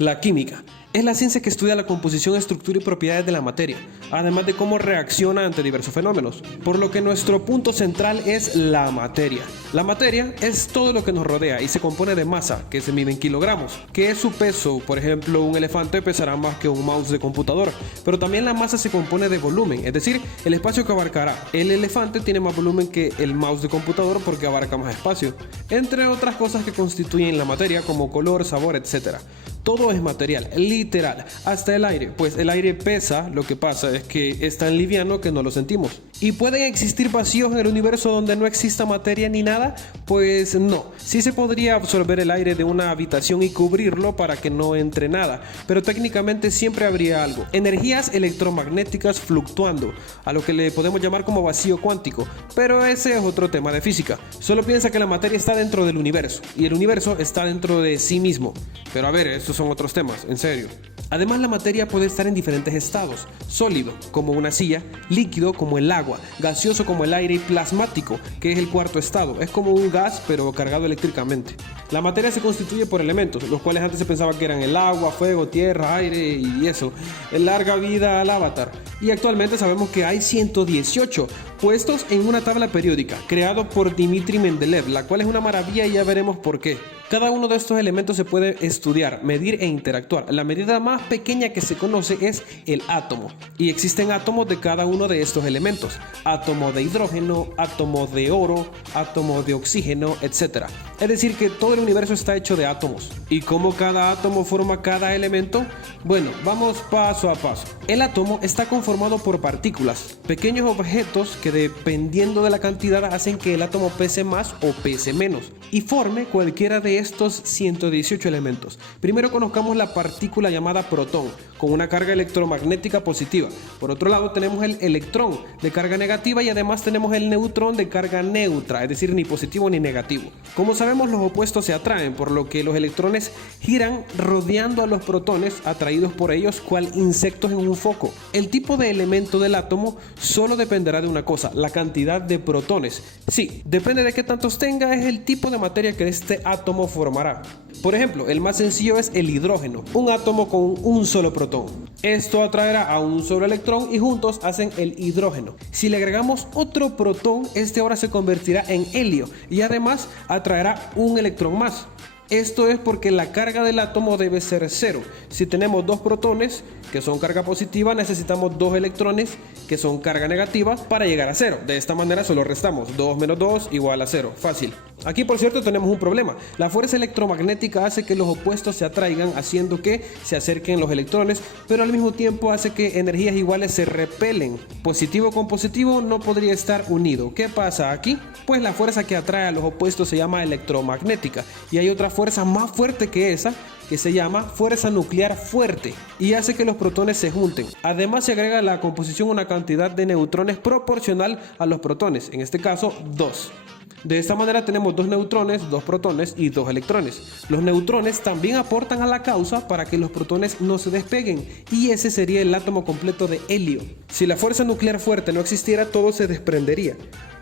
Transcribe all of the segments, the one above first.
La química es la ciencia que estudia la composición, estructura y propiedades de la materia, además de cómo reacciona ante diversos fenómenos, por lo que nuestro punto central es la materia. La materia es todo lo que nos rodea y se compone de masa, que se mide en kilogramos, que es su peso. Por ejemplo, un elefante pesará más que un mouse de computador, pero también la masa se compone de volumen, es decir, el espacio que abarcará. El elefante tiene más volumen que el mouse de computador porque abarca más espacio, entre otras cosas que constituyen la materia como color, sabor, etc. Todo es material, literal, hasta el aire, pues el aire pesa, lo que pasa es que es tan liviano que no lo sentimos. ¿Y pueden existir vacíos en el universo donde no exista materia ni nada? Pues no, sí se podría absorber el aire de una habitación y cubrirlo para que no entre nada, pero técnicamente siempre habría algo. Energías electromagnéticas fluctuando, a lo que le podemos llamar como vacío cuántico, pero ese es otro tema de física. Solo piensa que la materia está dentro del universo, y el universo está dentro de sí mismo. Pero a ver, estos son otros temas, en serio. Además, la materia puede estar en diferentes estados: sólido, como una silla; líquido, como el agua; gaseoso, como el aire; y plasmático, que es el cuarto estado. Es como un gas, pero cargado eléctricamente. La materia se constituye por elementos, los cuales antes se pensaba que eran el agua, fuego, tierra, aire y eso. En larga vida al avatar. Y actualmente sabemos que hay 118 puestos en una tabla periódica, creado por Dmitri Mendeleev, la cual es una maravilla y ya veremos por qué. Cada uno de estos elementos se puede estudiar, medir e interactuar. La medida más pequeña que se conoce es el átomo, y existen átomos de cada uno de estos elementos: átomo de hidrógeno, átomo de oro, átomo de oxígeno, etc. Es decir, que todo el universo está hecho de átomos. ¿Y cómo cada átomo forma cada elemento? Bueno, vamos paso a paso. El átomo está conformado por partículas, pequeños objetos que dependiendo de la cantidad hacen que el átomo pese más o pese menos y forme cualquiera de estos 118 elementos. Primero conozcamos la partícula llamada protón, con una carga electromagnética positiva. Por otro lado tenemos el electrón de carga negativa y además tenemos el neutrón de carga neutra, es decir, ni positivo ni negativo. Como sabemos, los opuestos se atraen, por lo que los electrones giran rodeando a los protones, atraídos por ellos cual insectos en un foco. El tipo de elemento del átomo solo dependerá de una cosa: la cantidad de protones. Sí, depende de qué tantos tenga, es el tipo de materia que este átomo formará. Por ejemplo, el más sencillo es el hidrógeno, un átomo con un solo protón. Esto atraerá a un solo electrón y juntos hacen el hidrógeno. Si le agregamos otro protón, este ahora se convertirá en helio y además atraerá un electrón más. Esto es porque la carga del átomo debe ser cero. Si tenemos dos protones, que son carga positiva, necesitamos dos electrones, que son carga negativa, para llegar a cero. De esta manera solo restamos 2 menos 2 igual a 0. Fácil. Aquí, por cierto, tenemos un problema. La fuerza electromagnética hace que los opuestos se atraigan, haciendo que se acerquen los electrones, pero al mismo tiempo hace que energías iguales se repelen. Positivo con positivo no podría estar unido. ¿Qué pasa aquí? Pues la fuerza que atrae a los opuestos se llama electromagnética, y hay otra fuerza más fuerte que esa, que se llama fuerza nuclear fuerte, y hace que los protones se junten. Además, se agrega a la composición una cantidad de neutrones proporcional a los protones, en este caso 2. De esta manera tenemos 2 neutrones, 2 protones y 2 electrones. Los neutrones también aportan a la causa para que los protones no se despeguen, y ese sería el átomo completo de helio. Si la fuerza nuclear fuerte no existiera, todo se desprendería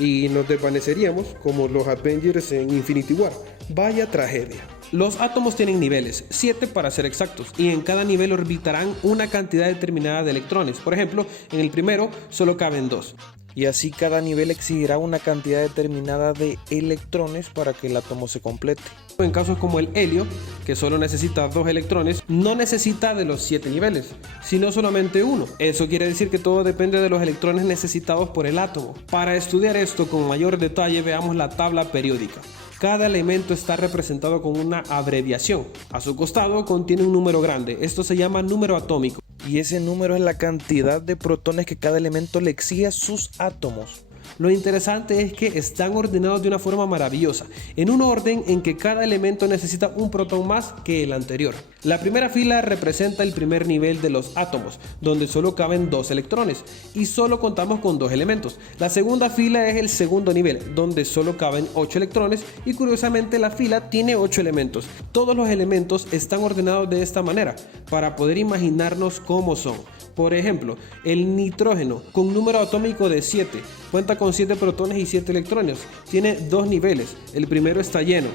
y nos desvaneceríamos como los Avengers en Infinity War. Vaya tragedia. Los átomos tienen niveles, 7 para ser exactos, y en cada nivel orbitarán una cantidad determinada de electrones. Por ejemplo, en el primero solo caben 2. Y así cada nivel exigirá una cantidad determinada de electrones para que el átomo se complete. En casos como el helio, que solo necesita 2 electrones, no necesita de los 7 niveles, sino solamente uno. Eso quiere decir que todo depende de los electrones necesitados por el átomo. Para estudiar esto con mayor detalle, veamos la tabla periódica. Cada elemento está representado con una abreviación. A su costado contiene un número grande. Esto se llama número atómico. Y ese número es la cantidad de protones que cada elemento le exige a sus átomos. Lo interesante es que están ordenados de una forma maravillosa, en un orden en que cada elemento necesita un protón más que el anterior. La primera fila representa el primer nivel de los átomos, donde solo caben 2 electrones y solo contamos con 2 elementos. La segunda fila es el segundo nivel, donde solo caben 8 electrones y curiosamente la fila tiene 8 elementos. Todos los elementos están ordenados de esta manera para poder imaginarnos cómo son. Por ejemplo, el nitrógeno, con número atómico de 7, cuenta con 7 protones y 7 electrones. Tiene 2 niveles. El primero está lleno.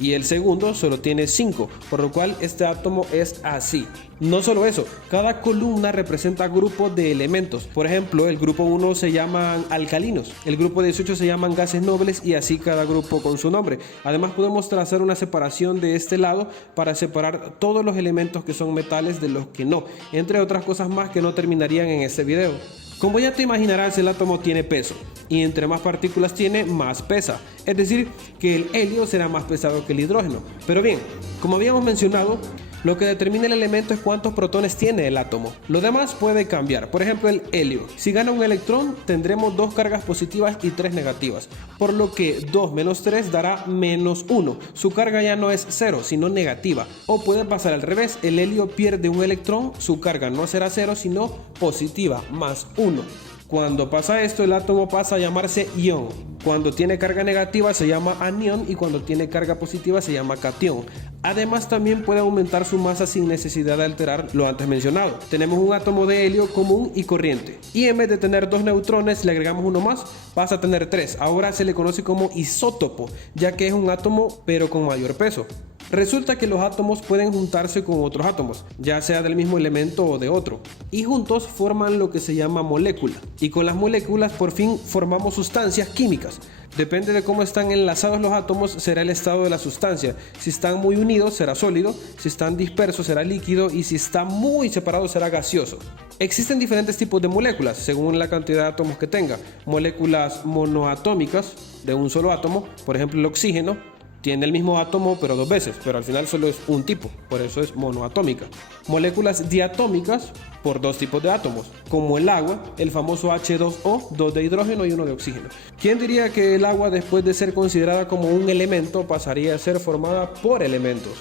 y el segundo solo tiene 5, por lo cual este átomo es así. No solo eso, cada columna representa grupos de elementos. Por ejemplo, el grupo 1 se llaman alcalinos, el grupo 18 se llaman gases nobles y así cada grupo con su nombre. Además podemos trazar una separación de este lado para separar todos los elementos que son metales de los que no, entre otras cosas más que no terminarían en este video. Como ya te imaginarás, el átomo tiene peso y entre más partículas tiene, más pesa. Es decir, que el helio será más pesado que el hidrógeno. Pero bien, como habíamos mencionado, lo que determina el elemento es cuántos protones tiene el átomo. Lo demás puede cambiar. Por ejemplo, el helio. Si gana un electrón, tendremos 2 cargas positivas y 3 negativas. Por lo que 2 menos 3 dará menos 1. Su carga ya no es 0, sino negativa. O puede pasar al revés. El helio pierde un electrón, su carga no será 0, sino positiva, más 1. Cuando pasa esto, el átomo pasa a llamarse ión. Cuando tiene carga negativa se llama anión y cuando tiene carga positiva se llama catión. Además, también puede aumentar su masa sin necesidad de alterar lo antes mencionado. Tenemos un átomo de helio común y corriente. Y en vez de tener 2 neutrones, le agregamos uno más, pasa a tener 3. Ahora se le conoce como isótopo, ya que es un átomo pero con mayor peso. Resulta que los átomos pueden juntarse con otros átomos, ya sea del mismo elemento o de otro, y juntos forman lo que se llama molécula. Y con las moléculas por fin formamos sustancias químicas. Depende de cómo están enlazados los átomos será el estado de la sustancia. Si están muy unidos será sólido, si están dispersos será líquido y si están muy separados será gaseoso. Existen diferentes tipos de moléculas según la cantidad de átomos que tenga. Moléculas monoatómicas de un solo átomo, por ejemplo el oxígeno, tiene el mismo átomo pero 2 veces, pero al final solo es un tipo, por eso es monoatómica. Moléculas diatómicas por 2 tipos de átomos, como el agua, el famoso H2O, 2 de hidrógeno y 1 de oxígeno. ¿Quién diría que el agua, después de ser considerada como un elemento, pasaría a ser formada por elementos?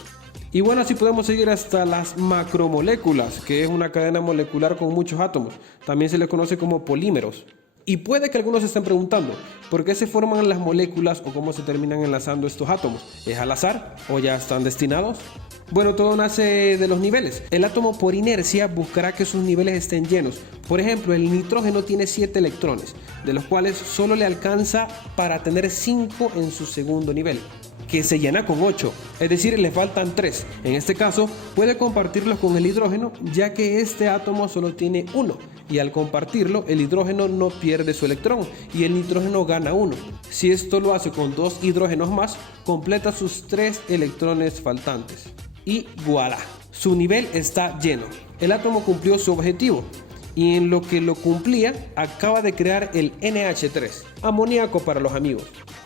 Y bueno, así podemos seguir hasta las macromoléculas, que es una cadena molecular con muchos átomos. También se le conoce como polímeros. Y puede que algunos se estén preguntando, ¿por qué se forman las moléculas o cómo se terminan enlazando estos átomos? ¿Es al azar o ya están destinados? Bueno, todo nace de los niveles. El átomo por inercia buscará que sus niveles estén llenos. Por ejemplo, el nitrógeno tiene 7 electrones, de los cuales solo le alcanza para tener 5 en su segundo nivel, que se llena con 8, es decir, le faltan 3. En este caso, puede compartirlos con el hidrógeno, ya que este átomo solo tiene 1, y al compartirlo, el hidrógeno no pierde su electrón, y el nitrógeno gana 1. Si esto lo hace con 2 hidrógenos más, completa sus 3 electrones faltantes. Y voilà, su nivel está lleno. El átomo cumplió su objetivo. Y en lo que lo cumplía, acaba de crear el NH3, amoníaco para los amigos.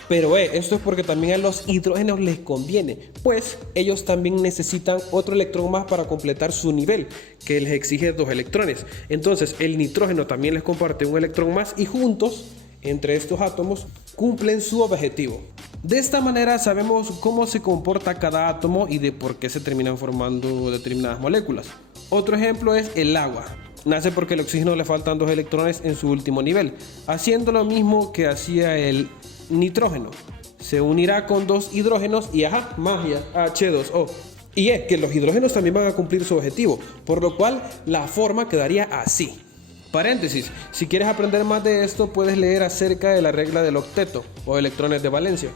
Pero esto es porque también a los hidrógenos les conviene, pues ellos también necesitan otro electrón más para completar su nivel, que les exige 2 electrones. Entonces el nitrógeno también les comparte un electrón más y juntos, entre estos átomos, cumplen su objetivo. De esta manera sabemos cómo se comporta cada átomo y de por qué se terminan formando determinadas moléculas. Otro ejemplo es el agua. Nace porque el oxígeno le faltan 2 electrones en su último nivel, haciendo lo mismo que hacía el nitrógeno. Se unirá con 2 hidrógenos y ¡ajá! Magia, H2O. Y es que los hidrógenos también van a cumplir su objetivo, por lo cual la forma quedaría así. Paréntesis, si quieres aprender más de esto puedes leer acerca de la regla del octeto o electrones de valencia.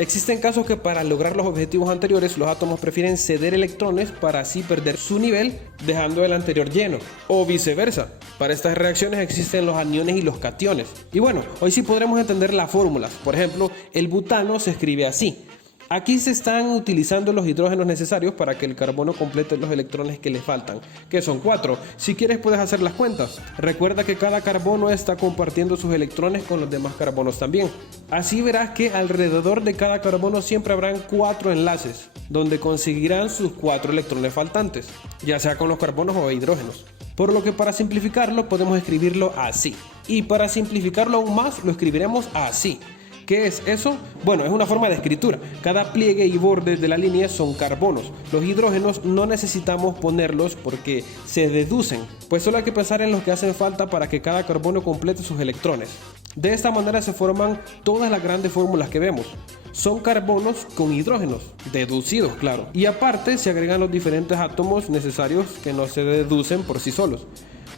Existen casos que para lograr los objetivos anteriores los átomos prefieren ceder electrones para así perder su nivel dejando el anterior lleno, o viceversa. Para estas reacciones existen los aniones y los cationes. Y bueno, hoy sí podremos entender las fórmulas. Por ejemplo, el butano se escribe así. Aquí se están utilizando los hidrógenos necesarios para que el carbono complete los electrones que le faltan, que son 4. Si quieres puedes hacer las cuentas. Recuerda que cada carbono está compartiendo sus electrones con los demás carbonos también. Así verás que alrededor de cada carbono siempre habrán 4 enlaces, donde conseguirán sus 4 electrones faltantes, ya sea con los carbonos o hidrógenos. Por lo que para simplificarlo podemos escribirlo así. Y para simplificarlo aún más lo escribiremos así. ¿Qué es eso? Bueno, es una forma de escritura. Cada pliegue y borde de la línea son carbonos. Los hidrógenos no necesitamos ponerlos porque se deducen, pues solo hay que pensar en los que hacen falta para que cada carbono complete sus electrones. De esta manera se forman todas las grandes fórmulas que vemos. Son carbonos con hidrógenos, deducidos, claro. Y aparte se agregan los diferentes átomos necesarios que no se deducen por sí solos.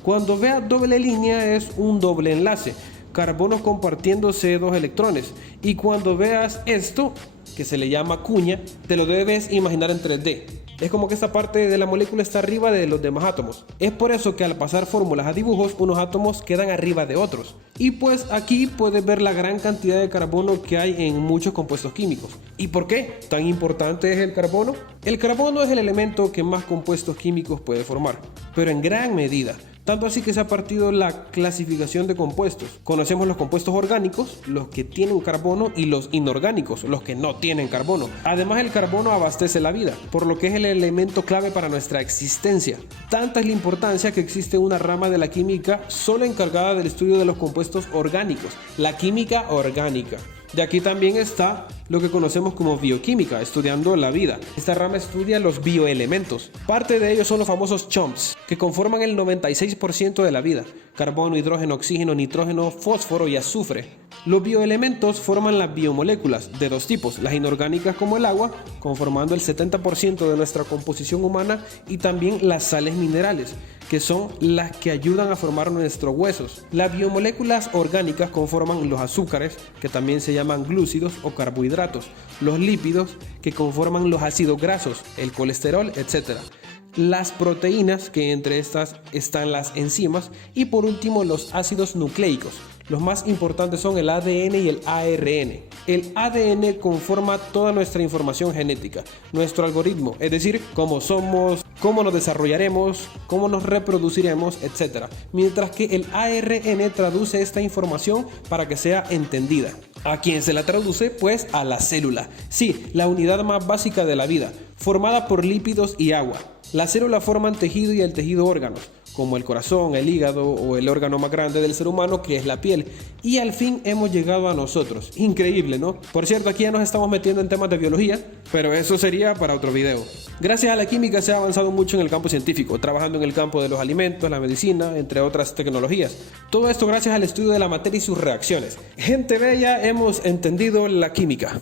Cuando veas doble línea es un doble enlace. Carbonos compartiéndose 2 electrones, y cuando veas esto que se le llama cuña, te lo debes imaginar en 3D. Es como que esta parte de la molécula está arriba de los demás átomos. Es por eso que al pasar fórmulas a dibujos, unos átomos quedan arriba de otros. Y pues aquí puedes ver la gran cantidad de carbono que hay en muchos compuestos químicos. ¿Y por qué tan importante es el carbono? El carbono es el elemento que más compuestos químicos puede formar, pero en gran medida. Tanto así que se ha partido la clasificación de compuestos. Conocemos los compuestos orgánicos, los que tienen carbono, y los inorgánicos, los que no tienen carbono. Además, el carbono abastece la vida, por lo que es el elemento clave para nuestra existencia. Tanta es la importancia que existe una rama de la química solo encargada del estudio de los compuestos orgánicos, la química orgánica. De aquí también está lo que conocemos como bioquímica, estudiando la vida. Esta rama estudia los bioelementos. Parte de ellos son los famosos CHOMPS, que conforman el 96% de la vida: carbono, hidrógeno, oxígeno, nitrógeno, fósforo y azufre. Los bioelementos forman las biomoléculas de dos tipos: las inorgánicas, como el agua, conformando el 70% de nuestra composición humana, y también las sales minerales, que son las que ayudan a formar nuestros huesos. Las biomoléculas orgánicas conforman los azúcares, que también se llaman glúcidos o carbohidratos, los lípidos, que conforman los ácidos grasos, el colesterol, etc. Las proteínas, que entre estas están las enzimas, y por último los ácidos nucleicos. Los más importantes son el ADN y el ARN. El ADN conforma toda nuestra información genética, nuestro algoritmo, es decir, cómo somos, cómo nos desarrollaremos, cómo nos reproduciremos, etc. Mientras que el ARN traduce esta información para que sea entendida. ¿A quién se la traduce? Pues a la célula. Sí, la unidad más básica de la vida, formada por lípidos y agua. Las células forman tejido, y el tejido órganos, como el corazón, el hígado o el órgano más grande del ser humano, que es la piel. Y al fin hemos llegado a nosotros. Increíble, ¿no? Por cierto, aquí ya nos estamos metiendo en temas de biología, pero eso sería para otro video. Gracias a la química se ha avanzado mucho en el campo científico, trabajando en el campo de los alimentos, la medicina, entre otras tecnologías. Todo esto gracias al estudio de la materia y sus reacciones. Gente bella, hemos entendido la química.